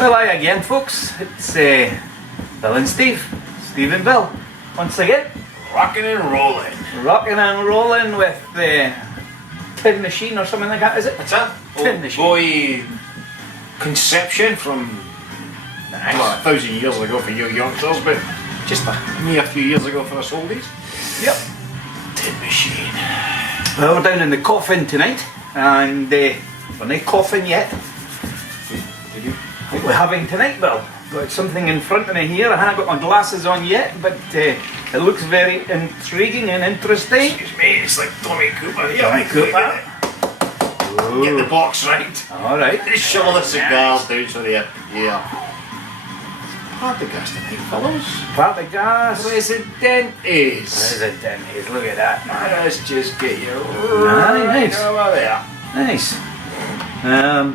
Well, hi again, folks. It's Bill and Steve. Steve and Bill. Once again, Rocking and rolling. rocking and rolling with the tin machine or something like that, is it? What's that? Tin Old machine. boy conception from Nice. well, 1,000 years ago for you youngsters, but just a mere few years ago for us oldies. Yep. Tin machine. Well, we're down in the coffin tonight, and we're not coughing yet. What we're having tonight, Bill? Got something in front of me here. I haven't got my glasses on yet, but it looks very intriguing and interesting. Excuse me, it's like Tommy Cooper. Tommy Cooper. Get the box right. Alright. Shovel the cigars down so they appear. Partagas tonight, fellows. Partagas Presidentes. Presidentes. Look at that. Let's just get you Nice. over there. Nice.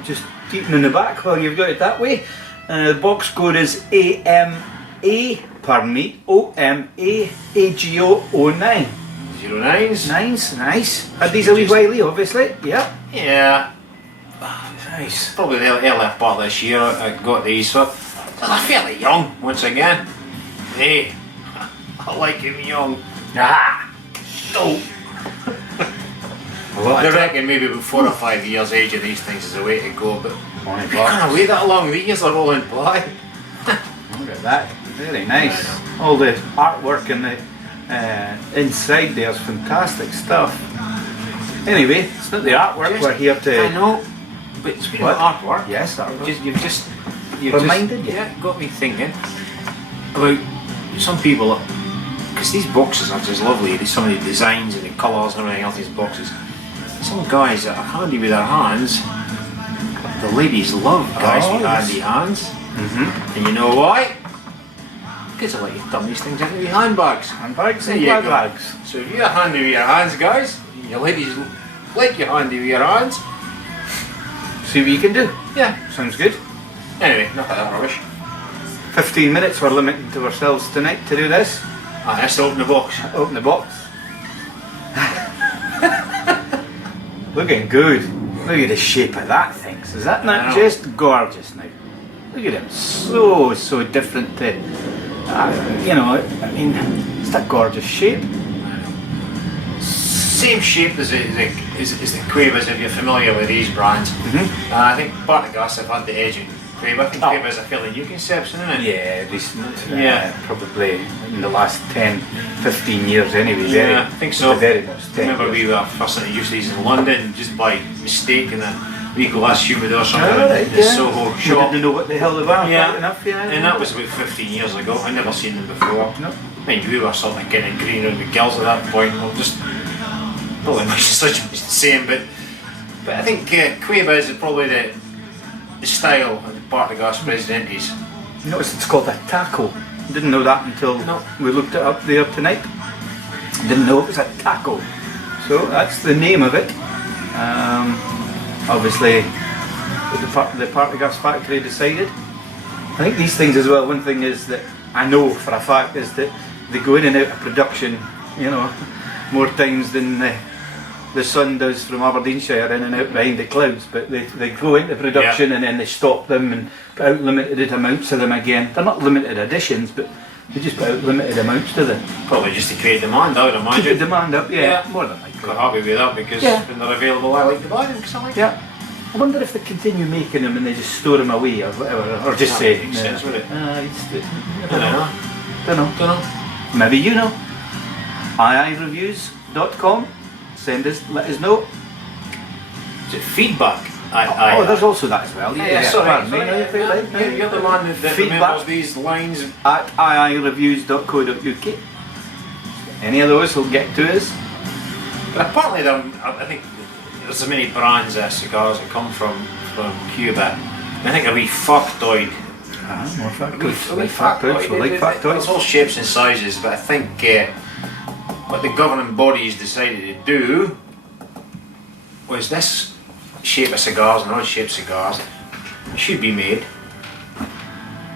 Just keeping in the back while you've got it that way. The box code is OMAAGO09. 09s. Nice. Had these a wee while, obviously. Yep. Yeah. Nice. Probably the earlier part of this year I got these, so I'm fairly young once again. Hey, I like him young. Ah. No. Well, I reckon maybe about 4 or 5 years age of these things is the way to go, but My you can't wait that long, the years are rolling by. Look at that. Very nice. All the artwork and the inside there is fantastic stuff. Anyway, it's not the artwork we're here to. I know, but speaking of artwork, Yes, artwork. you've Reminded you? Yeah, got me thinking about some people, because these boxes are just lovely. There's so many designs and the colours and everything else in these boxes. Some guys that are handy with their hands. The ladies love guys with handy hands. And you know why? Because I let you turn these things into handbags. Handbags There and you go. bags. So if you're handy with your hands, guys, and your ladies like you handy with your hands, See what you can do. yeah. Sounds good. Anyway, enough of that rubbish. 15 minutes we're limiting to ourselves tonight to do this. Let's open the box. Open the box. Looking good. Look at the shape of that thing. Is that I not know. just gorgeous now? Look at him. So different to, I mean, it's that gorgeous shape. Same shape as the Quavers, if you're familiar with these brands. I think Partagas have had the edge in Quaver. I think Quaver is a fairly new conception, isn't it? Yeah, recent. Yeah. Probably in the last 10, 15 years anyway. Yeah, I think so. Very much. I remember we were first introduced these in London just by mistake in a wee glass humidor or something in the Soho We shop. didn't know what the hell they were. Yeah. Right enough, yeah. And that was about 15 years ago. I'd never seen them before. No. Mind you, we were sort of getting green around the gills at that point. We're just probably much such the same, but I think Quaver is probably the style of the Partagas Presidentes. You notice it's called a taco. Didn't know that until No. we looked it up there tonight. Didn't know it was a taco. So that's the name of it. Obviously, the Partagas factory decided. I think these things as well, one thing is that I know for a fact is that they go in and out of production, more times than the sun does from Aberdeenshire in and out behind the clouds, but they go into production and then they stop them and put out limited amounts of them again. They're not limited editions, but they just put out limited amounts to them. Probably just to create demand, I would imagine. Keep the demand up, Yeah. more than likely. Quite happy with that because when they're available I like to buy them because I like them. Yeah. I wonder if they continue making them and they just store them away or whatever, or just say. Makes sense, would it? I I don't know. don't know. Maybe you know. AyeAyeReviews.com. Send us, let us know. Is it feedback? There's also that as well. Sorry. pardon me. You're the man that Feedback. remembers these lines. At AyeAyeReviews.co.uk. Any of those will get to us. But apparently, I think there's so many brands of cigars that come from Cuba. I think a wee factoid. More factoids. We like factoids. We like There's factoids. all shapes and sizes, but I think what the governing bodies decided to do was this shape of cigars and odd shaped cigars should be made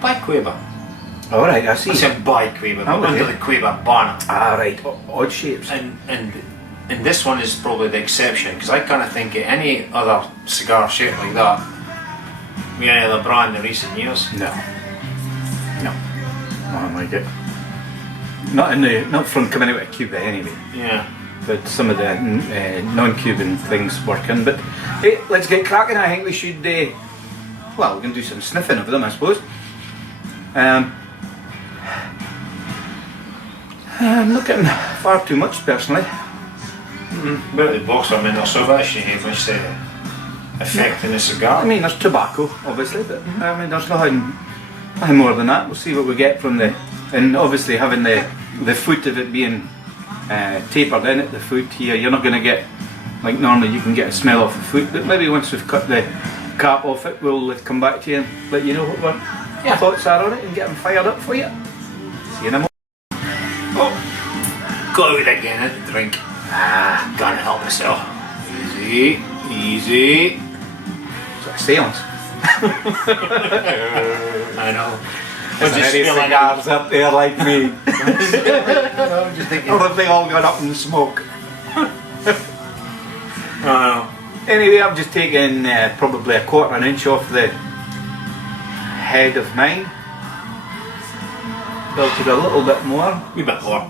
by Quaver. Alright, I see. I said by Quaver, but Oh, under okay. the Quaver banner. Right. Odd shapes. And this one is probably the exception because I kind of think any other cigar shape like that any other brand in recent years? No. No. Nothing like it. Not from coming out of Cuba anyway. Yeah. But some of the non-Cuban things working. But hey, let's get cracking. I think we should. Well, we can do some sniffing of them, I suppose. I'm not getting far too much personally. About the box, I mean, there's so much what's the effect in the cigar? I mean, there's tobacco, obviously, but I mean, there's nothing more than that. We'll see what we get from the, and obviously having the foot of it being tapered in at the foot here, you're not going to get, like normally you can get a smell off the foot, but maybe once we've cut the cap off it, we'll come back to you and let you know what our thoughts are on it and get them fired up for you. See you in a moment. Oh, go out again and drink. Can't help myself. Easy, easy. It's like a seance. I know. There's just any spilling cigars up there like me. I'm just thinking. Or have they all got up in smoke? Oh. Anyway, I'm just taking probably a quarter of an inch off the head of mine. Built it a little bit more. A wee bit more.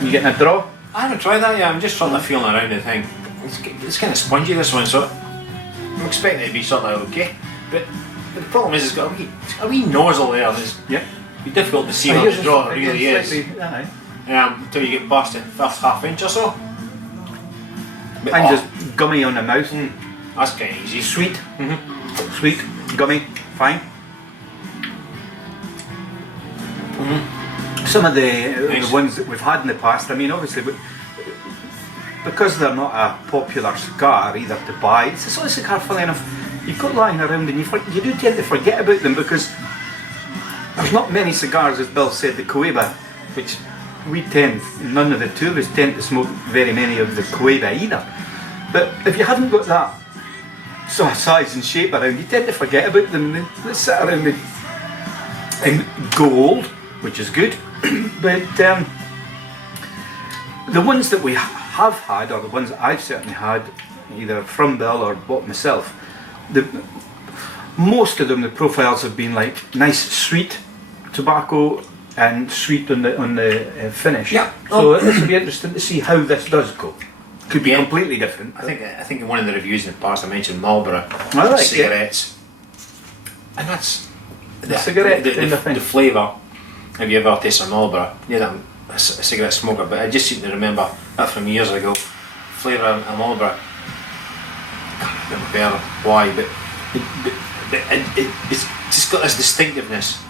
You getting a draw? I haven't tried that yet, I'm just sort of feeling around the thing. It's kind of spongy, this one, so I'm expecting it to be sort of okay. But the problem is it's got a wee nozzle there, and it's be difficult to see how much draw it really is. Until you get past the first half inch or so. Mine's just gummy on the mouth. That's kind of easy. Sweet. Sweet, gummy, fine. Some of the ones that we've had in the past, I mean, obviously, because they're not a popular cigar either to buy, it's a sort of cigar, funny enough, you've got lying around and you do tend to forget about them because there's not many cigars, as Bill said, the Cueva, which none of the two of us tend to smoke very many of the Cueva either. But if you haven't got that sort of size and shape around, you tend to forget about them. They sit around and go old, which is good. But the ones that we have had, or the ones that I've certainly had, either from Bill or bought myself, most of them, the profiles have been like nice sweet tobacco and sweet on the finish. Yeah. So this will be interesting to see how this does go. Could be completely different. I think in one of the reviews in the past I mentioned Marlboro cigarettes, and that's the flavour. Have you ever tasted a Marlboro? Yeah, I'm a cigarette smoker, but I just seem to remember that from years ago. Flavour of a Marlboro. I can't remember why, but it's just got this distinctiveness,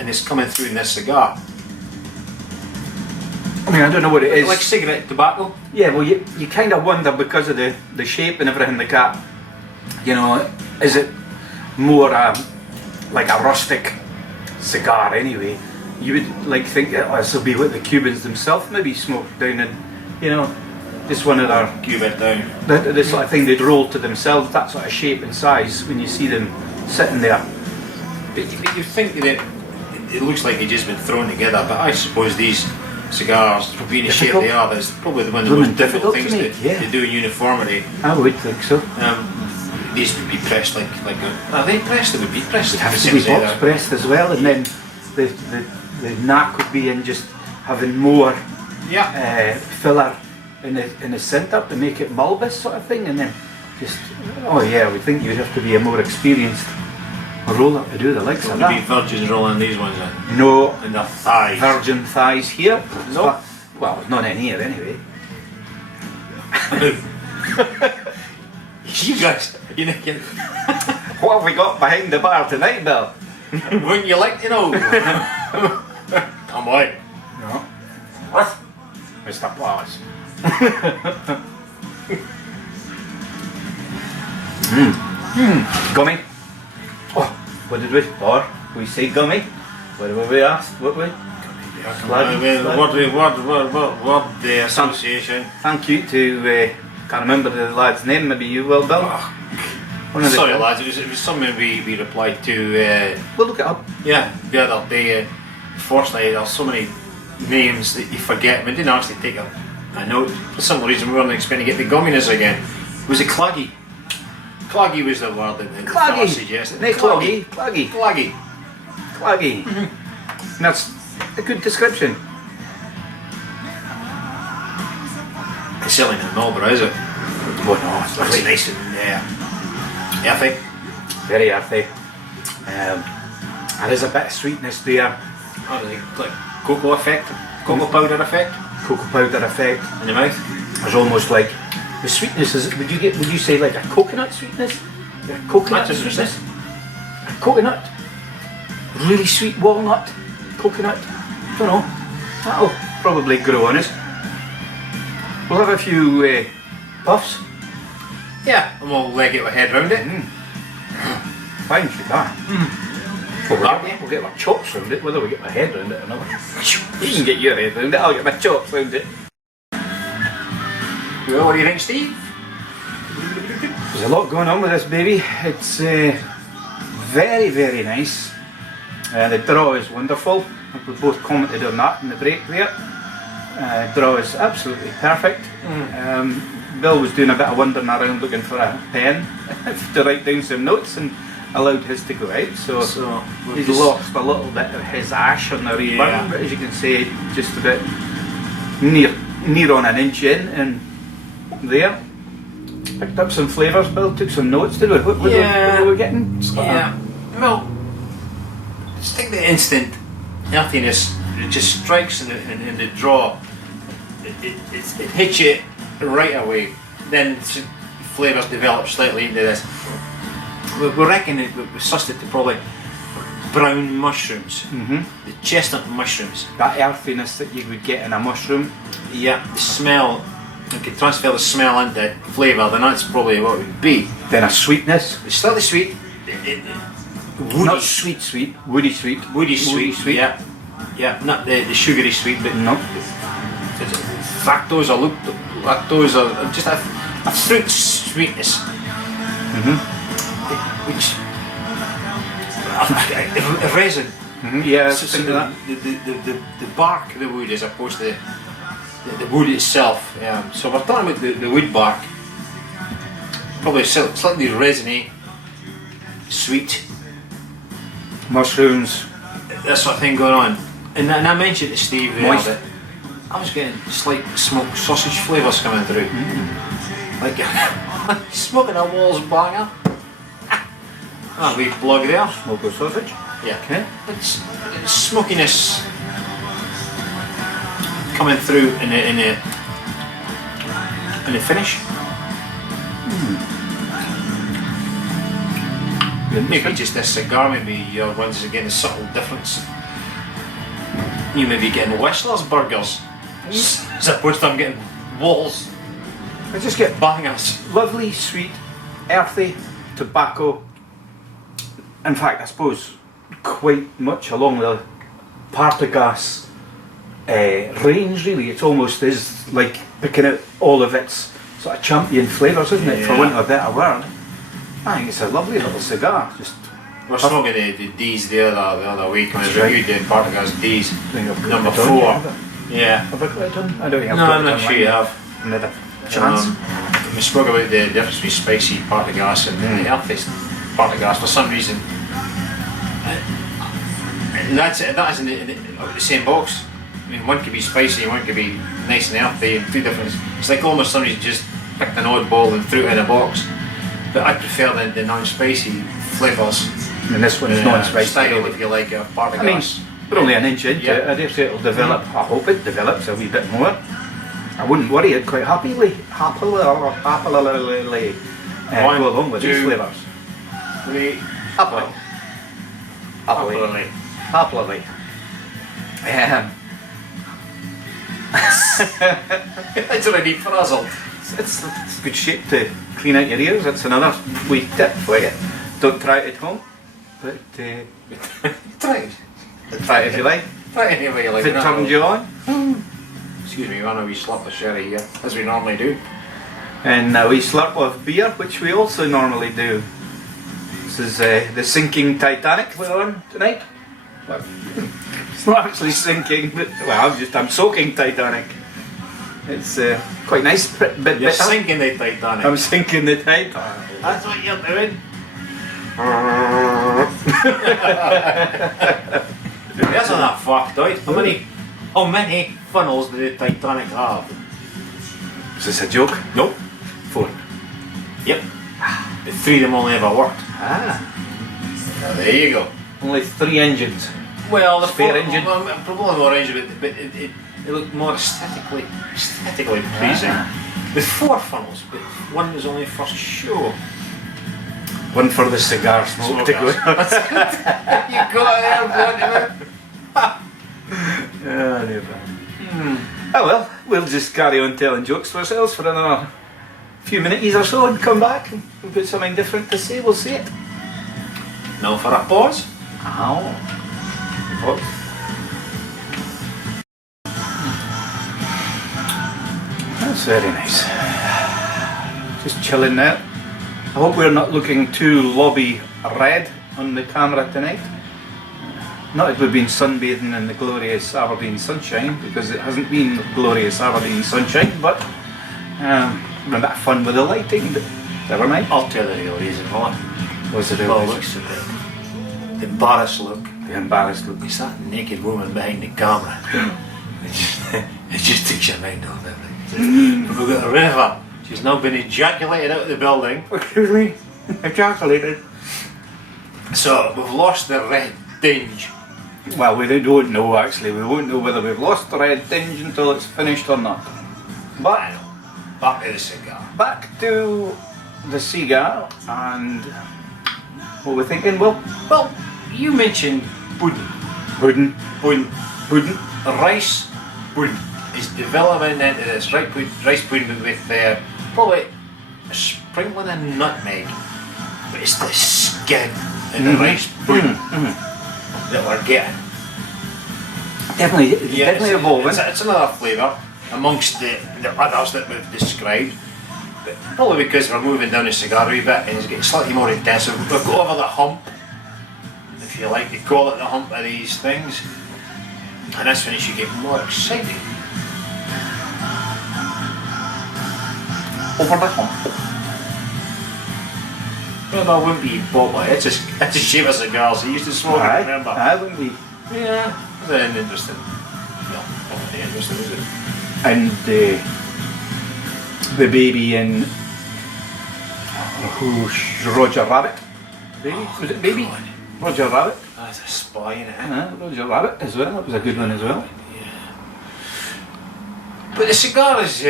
and it's coming through in this cigar. I mean, I don't know what it is. Like cigarette tobacco? Yeah, well, you kind of wonder because of the shape and everything the cap. You know, is it more like a rustic cigar anyway? You would like think that this will be what the Cubans themselves maybe smoked down in, you know, just one of their Cuban down. The sort of thing they'd roll to themselves, that sort of shape and size when you see them sitting there. But you think that it looks like they've just been thrown together, but I suppose these cigars, for being the shape they are, that's probably one of the most difficult things to do in uniformity. I would think so. These would be pressed like are they pressed? They would be pressed. They'd have to be box pressed as well, and then the knack would be in just having more filler in the centre to make it bulbous sort of thing, and then just I would think you'd have to be a more experienced roller to do the likes of that. Would be virgins rolling these ones then? No. And their thighs. Virgin thighs here. No. Well, not in here anyway. You guys, what have we got behind the bar tonight, Bill? Wouldn't you like to know? Come on. No. What? Mr. Paws. Gummy. Oh, what did we? Or we say gummy? What did we ask? What we? What the association? Thank you to can't remember the lad's name. Maybe you will, Bill. Sorry, lads. It was something we replied to. We'll look it up. Yeah, the other day. Unfortunately, there's so many names that you forget. We didn't actually take a note. For some reason, we weren't expecting to get the gumminess again. Was it Claggy? Claggy was the word that the Claggy. fella suggested. No, claggy. Claggy. Claggy. Claggy. And that's a good description. It's selling in Marlborough, is it? Oh no, it's It's lovely. nice and earthy. Very earthy. There is a bit of sweetness there. Like cocoa effect, cocoa powder effect Cocoa powder effect. in the mouth. There's almost like the sweetness is. Would you say like a coconut sweetness? A coconut That's interesting. sweetness. A coconut. Really sweet walnut. Coconut. Don't know. That'll probably grow on us. We'll have a few puffs. Yeah, and we'll get our head round it. Fine, should that. We'll get our chops round it, whether we get my head round it or not. You can get your head round it, I'll get my chops round it. Well, what do you think, Steve? There's a lot going on with this baby. It's very, very nice. The draw is wonderful. We both commented on that in the break there. Draw is absolutely perfect. Bill was doing a bit of wandering around looking for a pen to write down some notes and allowed his to go out. So he's lost a little bit of his ash on the rear button, but as you can see, just about near on an inch in and there. Picked up some flavours, Bill, took some notes, did we? What were we getting? Yeah. Well, just take the instant earthiness. It just strikes in the draw. It hits you right away. Then flavours develop slightly into this. We reckon we sussed it to probably brown mushrooms. The chestnut mushrooms. That earthiness that you would get in a mushroom. Yeah, the smell. You can transfer the smell into flavour, then that's probably what it would be. Then a sweetness. It's slightly sweet. Woody. Not sweet, woody sweet. Woody sweet. Yeah. Yeah, not the sugary sweet, but No. lactose or lactose or just a fruit sweetness. Which a resin. Yeah, So the bark of the wood as opposed to the wood itself. So we're talking about the wood bark. Probably slightly resiny, sweet. Mushrooms. That sort of thing going on. And I mentioned to Steve there Moist. that I was getting slight smoked sausage flavours coming through. Like smoking a Walls banger. Ah, wee plug there. Smoked sausage. Yeah. Okay. It's smokiness coming through in the finish. Maybe just this cigar, maybe your ones are getting a subtle difference. You may be getting Whistler's burgers as opposed to I'm getting Walls I just get bangers. lovely, sweet, earthy tobacco. In fact, I suppose quite much along the Partagas range, really. It's almost is like picking out all of its sort of champion flavours, isn't it? For want of a better word. I think it's a lovely little cigar. Just We're smoking the D's the other week when I reviewed the Partagas D's. Number 4. Yeah. Have I got it done? I don't think I've No, got I'm it not done sure right you now. have. Another chance. We spoke about the difference between spicy Partagas and the earthy Partagas for some reason. And that is in the same box. I mean, one could be spicy, one could be nice and earthy, and two different. It's like almost somebody just picked an oddball and threw it in a box. But I prefer the non-spicy flavours. And this one is non-spicy. Style, if you like, of Partagas. I mean, we're only an inch into it. I dare say it'll develop. I hope it develops a wee bit more. I wouldn't worry. I'd quite happily go along with these flavours. Happily. It's already frazzled. It's a good shape to clean out your ears. That's another wee tip for you. Don't try it at home, but Try it. try it if you like. Try it any way you like. If it turns you on. Excuse me, we're on a wee slurp of sherry here, as we normally do. And a wee slurp of beer, which we also normally do. This is the sinking Titanic we're on tonight. Well, it's not actually sinking, but well, I'm soaking Titanic. It's quite nice. Bit You're bitter. sinking the Titanic. I'm sinking the Titanic. That's what you're doing. That's not that factoid. How many funnels did the Titanic have? Is this a joke? Nope. 4. Yep. The 3 of them only ever worked. Ah. Now, there you go. Only 3 engines. Well, the Spare engine. Probably more engine, but it looked more aesthetically pleasing. With 4 funnels, but 1 was only for show. 1 for the cigar smoke to go. That's good. You got it there, Yeah, never. Oh well, we'll just carry on telling jokes for ourselves for another few minutes or so and come back and we'll put something different to say. We'll see it. Now for a pause. Ow. What? That's very nice. Just chilling now. I hope we're not looking too lobby red on the camera tonight. Not that we've been sunbathing in the glorious Aberdeen sunshine, because it hasn't been glorious Aberdeen sunshine, but we're a bit of fun with the lighting, but never mind. I'll tell you the real reason why. What's the real Well, reason? looks so good. The embarrassed look. The embarrassed look. It's that naked woman behind the camera. it just takes your mind off everything. We've got rid of her. She's now been ejaculated out of the building. Excuse me? Ejaculated? So we've lost the red tinge. Well, we don't know actually. We won't know whether we've lost the red tinge until it's finished or not. But Back to the cigar. back to the cigar and what we're thinking. Well, You mentioned pudding. pudding. Rice pudding is developing into this rice pudding with probably a sprinkling of nutmeg. But it's the skin in the rice pudding that we're getting. Definitely, definitely evolving. It's another flavour amongst the others that we've described. But probably because we're moving down the cigar a wee bit and it's getting slightly more intensive. We've got over the hump, if you like to call it the hump of these things. And that's when it should get more exciting. Over the hump. Remember, I wouldn't be bought by it. It's a shame of cigars. I used to smoke it, remember? I wouldn't be. Yeah, that's interesting. No, not really interesting, is it? And the baby in Roger Rabbit. Baby? Was it Baby? God. Roger Rabbit? That's a spy in it. Roger Rabbit as well. That was a good one as well. But the cigar is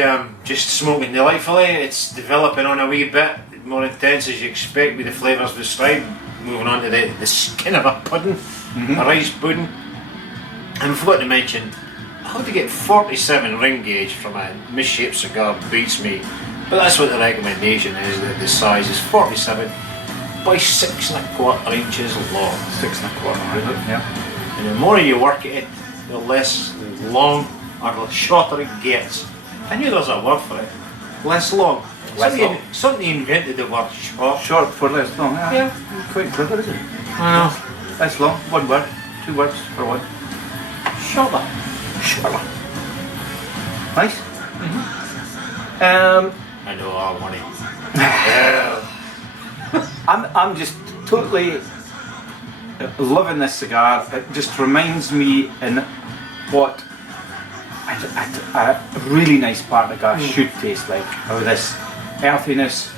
just smoking delightfully. It's developing on a wee bit, more intense as you expect with the flavours described. Moving on to the skin of a pudding, a rice pudding. And I forgot to mention, how to get 47 ring gauge from a misshaped cigar beats me. But that's what the recommendation is, that the size is 47 by 6 1/4 inches long. 6 1/4, yeah. And the more you work at it, the less long or the shorter it gets. I knew there was a word for it. Less long. Somebody invented the word short. Short for less long. Yeah. Quite clever, isn't it? I know. Less long. 1 word. 2 words for one. Shorter. Shorter. Nice. I know our money. I'm just totally loving this cigar. It just reminds me in what a really nice Partagas should taste like. How this earthiness,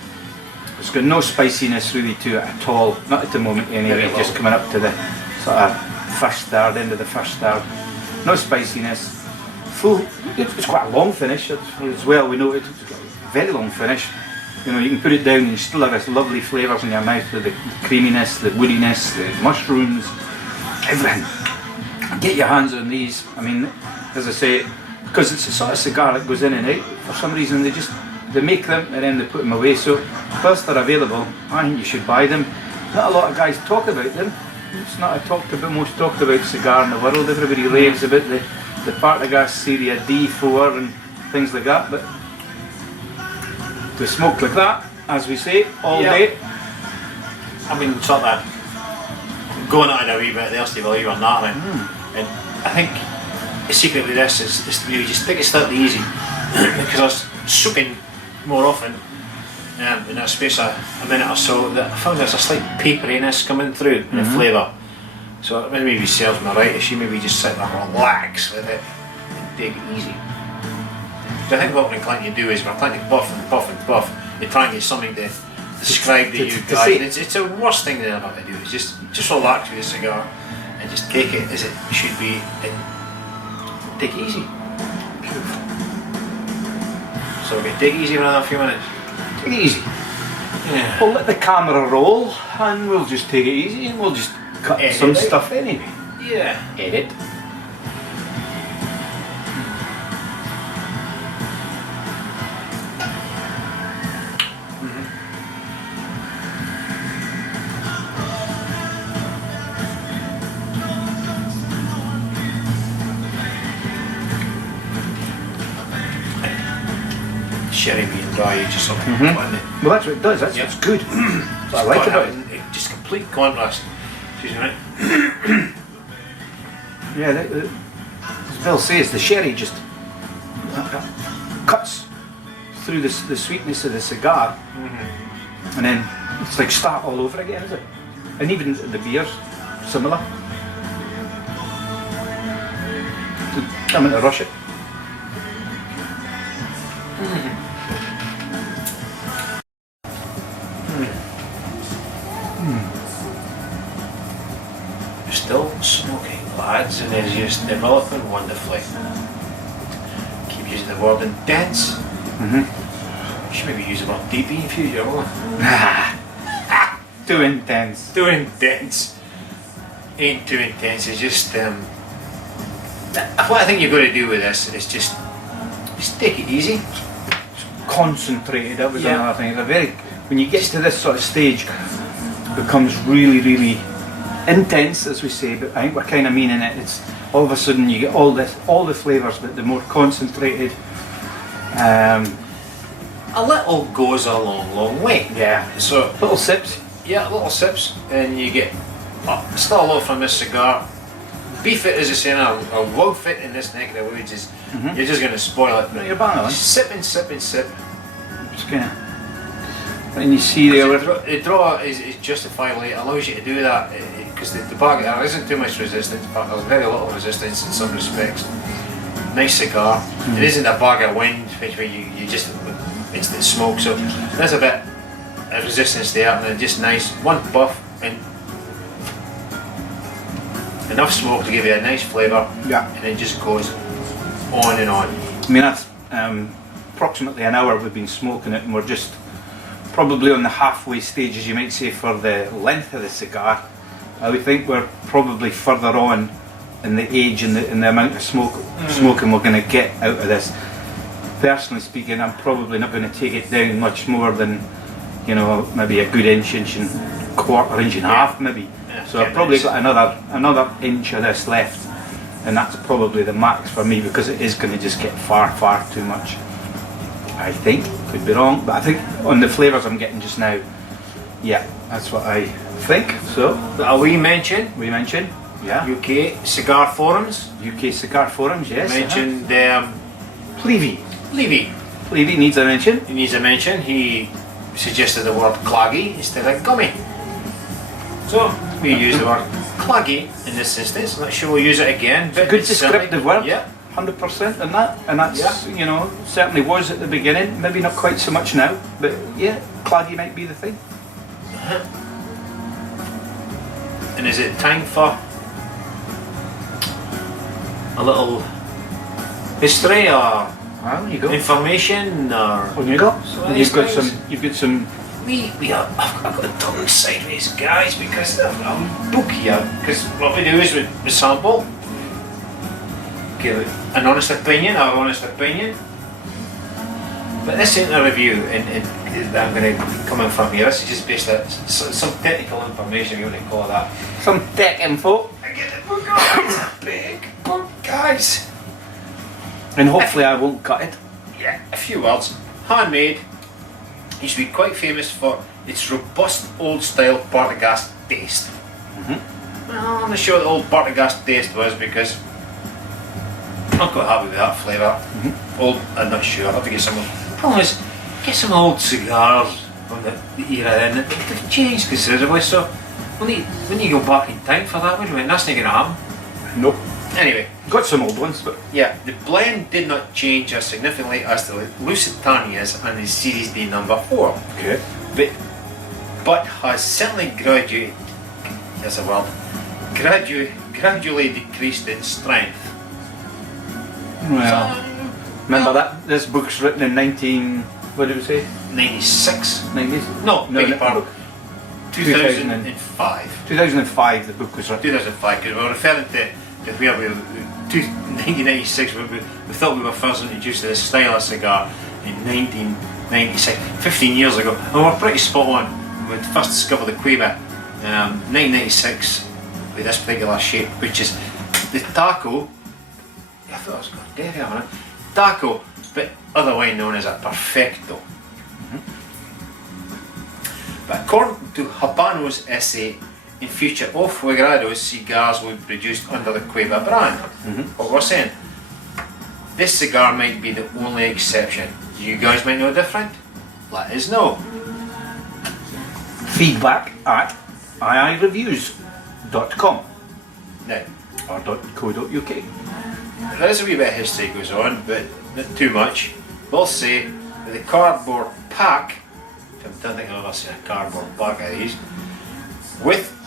it's got no spiciness really to it at all. Not at the moment anyway, Very just low. coming up to the sort of first third, end of the first third. No spiciness. Full, it's quite a long finish as well. We know it's got a very long finish. You know, you can put it down and you still have this lovely flavours in your mouth, with the creaminess, the woodiness, the mushrooms, everything. Get your hands on these. I mean, as I say, because it's a sort of cigar that goes in and out, for some reason they make them and then they put them away. So whilst they're available, I think you should buy them. Not a lot of guys talk about them. It's not most talked about cigar in the world. Everybody raves about the Partagas Serie D4 and things like that, but to smoke like that, as we say, all day. I mean, sort of going at it a wee bit there, Steve, believe it or not. And I think the secret with this is to really just take it slightly easy. because I was soaking more often in that space of a minute or so, that I found there's a slight paperiness coming through in the flavour. So it maybe serves me right if you maybe just sit there and relax with it and take it easy. So I think what we're trying to do is we're trying to buff and buff and buff. You're trying to get something to describe to you guys. It's the worst thing that I've got to do. It's just relax with the cigar and just take it as it should be and take it easy. Beautiful. So we're going to take it easy for another few minutes. Take it easy. Yeah. We'll let the camera roll and we'll just take it easy and we'll just cut some stuff anyway. Yeah. Edit. Sherry being dry, you just something like that. Well, that's what it does. That's what's good. That's what I like about it. Just complete contrast. Excuse me, right? Yeah, as Bill says, the sherry just cuts through the sweetness of the cigar, and then it's like start all over again, is it? And even the beer's similar. I'm going to rush it. Still smoking, lads, and it's just developing wonderfully. Keep using the word intense. You should maybe use the word deepy in future, won't I? Too intense. Too intense. Ain't too intense, it's just what I think you've got to do with this is just take it easy. Concentrated, that was another thing. When you get to this sort of stage, it becomes really, really intense, as we say, but I think we're kind of meaning it. It's all of a sudden you get all the flavours, but the more concentrated. A little goes a long way. Yeah. So little sips. Yeah, little sips, and you get still a lot from this cigar. Beef it, as I say now, or wolf it in this neck of the woods, you're just going to spoil it. No, you're bang on. Sip and sip and sip. Just kind of. And you see the draw is justifiably, it allows you to do that because the bag, there isn't too much resistance, but there's very little resistance in some respects. Nice cigar. It isn't a bag of wind which where you just instant smoke, so there's a bit of resistance there, and then just nice one puff and enough smoke to give you a nice flavour. Yeah. And it just goes on and on. I mean, that's approximately an hour we've been smoking it, and we're just probably on the halfway stage, as you might say, for the length of the cigar. I would think we're probably further on in the age and the amount of smoking we're going to get out of this. Personally speaking, I'm probably not going to take it down much more than, you know, maybe a good inch and quarter, inch and a half maybe. Yeah, so I've probably got another inch of this left, and that's probably the max for me, because it is going to just get far too much. I think, could be wrong, but I think on the flavours I'm getting just now, yeah, that's what I think. So we mentioned, yeah, UK cigar forums. UK cigar forums, yes. Mentioned Levy needs a mention. He needs a mention. He suggested the word claggy instead of gummy. So we use the word claggy in this instance. I'm not sure we'll use it again. But Good descriptive word. Yeah. 100% in that, and that's, you know, certainly was at the beginning, maybe not quite so much now, but yeah, claggy might be the thing. And is it time for a little history or Well, there you go. information or On you go. So And these you've got things- some. I've got to turn sideways, guys, because I'm book here. Because what we do is we sample, give it an honest opinion, our honest opinion. But this isn't a review, and I'm going to be coming from here. This is just based on some technical information, if you want to call that. Some tech info. I get the book out. It's a big book, guys. And hopefully I won't cut it. Yeah, a few words. Handmade. Used to be quite famous for its robust old-style Partagas taste. Well, I'm not sure the old Partagas taste was, because I'm quite happy with that flavour. Old, I'm not sure. I have to get some. The problem is, get some old cigars from the era then. They've changed considerably. So when you go back in time for that, wait a minute, that's not going to happen. Nope. Anyway, Got some old ones, but yeah, the blend did not change as significantly as the Lusitanias and the Series D number 4. okay. But has certainly gradually decreased in strength. Well, remember that this book's written in 19. What did we say? 96? 90s? No, beg your pardon. 2000 2005. 2005. The book was written. 2005, because we're referring to where we 1996. We thought we were first introduced to this style of cigar in 1996, 15 years ago, and we're pretty spot on. We first discovered the Cuban 1996 with this particular shape, which is the taco. I thought I was going to get it, man. Taco, but otherwise known as a perfecto. But according to Habano's essay, in future all Fuegrados cigars will be produced under the Cueva brand. What we're saying, this cigar might be the only exception. You guys might know different? Let us know. Feedback at AyeAyeReviews.com Now, or .co.uk. there is a wee bit of history goes on, but not too much. We'll say that the cardboard pack, I don't think I've ever seen a cardboard pack of these, with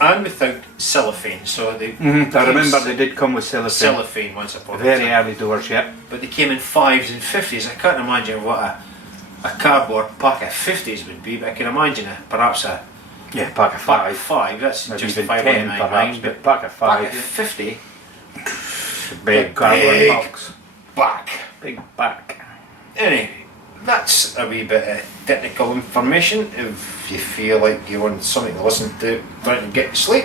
and without cellophane. So they I remember they did come with cellophane. cellophane once upon a Very time. early doors, yeah. But they came in 5s and 50s. I can't imagine what a cardboard pack of 50s would be, but I can imagine perhaps a Yeah, pack of pack of 5. 5. That's Maybe just even 5 10 9 perhaps, but but pack of 5. pack of 50 Big cardboard big box. back. Big back. Anyway, that's a wee bit of technical information. If you feel like you want something to listen to trying to get to sleep,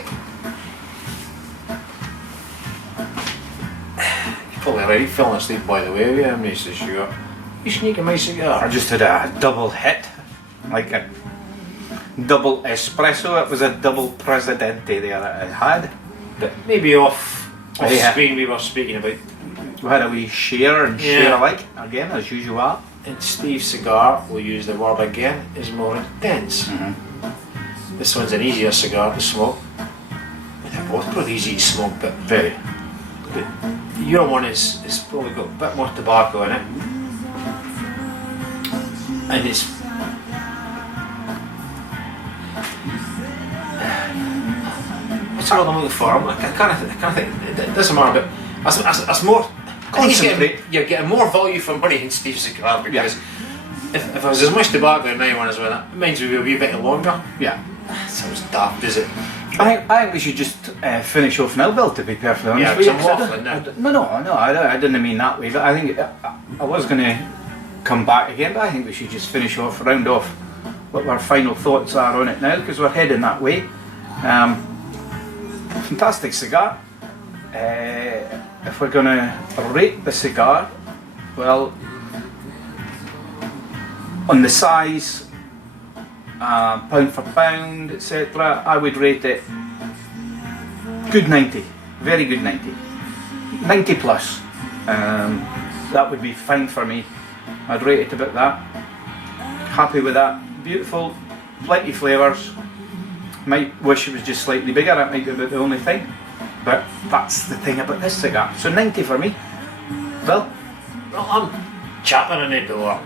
you're probably already falling asleep, by the way. I'm not so sure. You sneaking my cigar. I just had a double hit, like a double espresso. It was a double Presidente there that I had. But maybe off Yeah. screen we were speaking about. We had a wee share and Yeah. share alike, again, as usual. And Steve's cigar, we'll use the word again, is more intense. This one's an easier cigar to smoke. They're both pretty easy to smoke, but Very. your one is probably got a bit more tobacco in it. And it's what's the word I'm looking for? I can't think. It doesn't matter, but it's more. I think Concentrate. you're getting more value for money in Steve's cigar because if there was as much tobacco in my one as well, mine's would be a wee bit longer. Yeah. Sounds daft, is it? I think we should just finish off now, Bill, to be perfectly honest Yeah, with you. because I'm 'cause waffling now. No, I didn't mean that way, but I think I was going to come back again, but I think we should just finish off, round off what our final thoughts are on it now, because we're heading that way. Fantastic cigar. If we're going to rate the cigar, well, on the size, pound for pound, etc., I would rate it good 90, very good 90, 90 plus. That would be fine for me. I'd rate it about that. Happy with that. Beautiful, plenty flavours. Might wish it was just slightly bigger. That might be about the only thing. But that's the thing about this cigar. So 90 for me. Well, I'm chapping on it door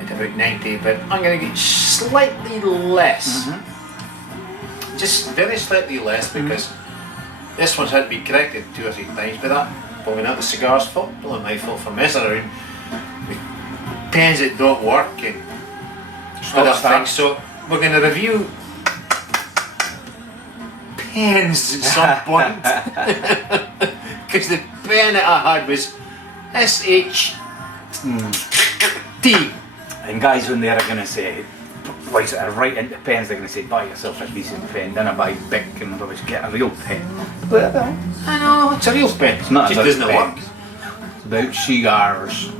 at about 90, but I'm going to get slightly less. Just very slightly less because this one's had to be corrected 2 or 3 times, but that probably not the cigar's fault, probably my fault for messing around with pens that don't work and other things. So we're going to review pens at some point because the pen that I had was SHT. and guys when they're going to say, like right into pens, they're going to say, buy yourself a decent pen, then I buy Bic and otherwise get a real pen. But I know, it's a real pen. it's not It just about doesn't work. pens. It's about cigars.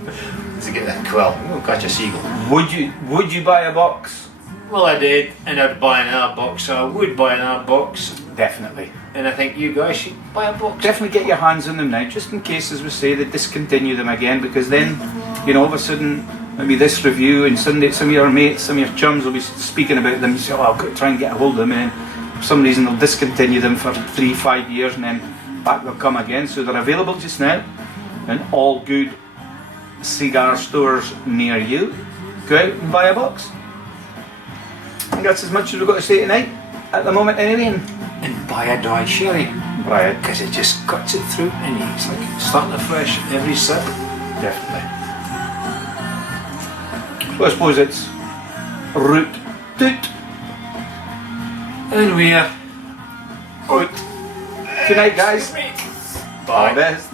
To get that quill, we'll catch a seagull. Would you buy a box? Well, I did, and I'd buy another box, so I would buy another box. Definitely. and I think you guys should buy a box. Definitely get your hands on them now, just in case, as we say, they discontinue them again, because then, you know, all of a sudden, maybe this review and Sunday, some of your mates, some of your chums will be speaking about them. You say, oh, I've got to try and get a hold of them, and then for some reason they'll discontinue them for 3-5 years, and then back they'll come again. So they're available just now in all good cigar stores near you. Go out and buy a box. I think that's as much as we've got to say tonight, at the moment anyway. And buy a dry sherry. Buy it. Because it just cuts it through and it's like starting afresh every sip. Definitely. So I suppose it's root toot. And we're out. Good night, guys. Bye. All the best.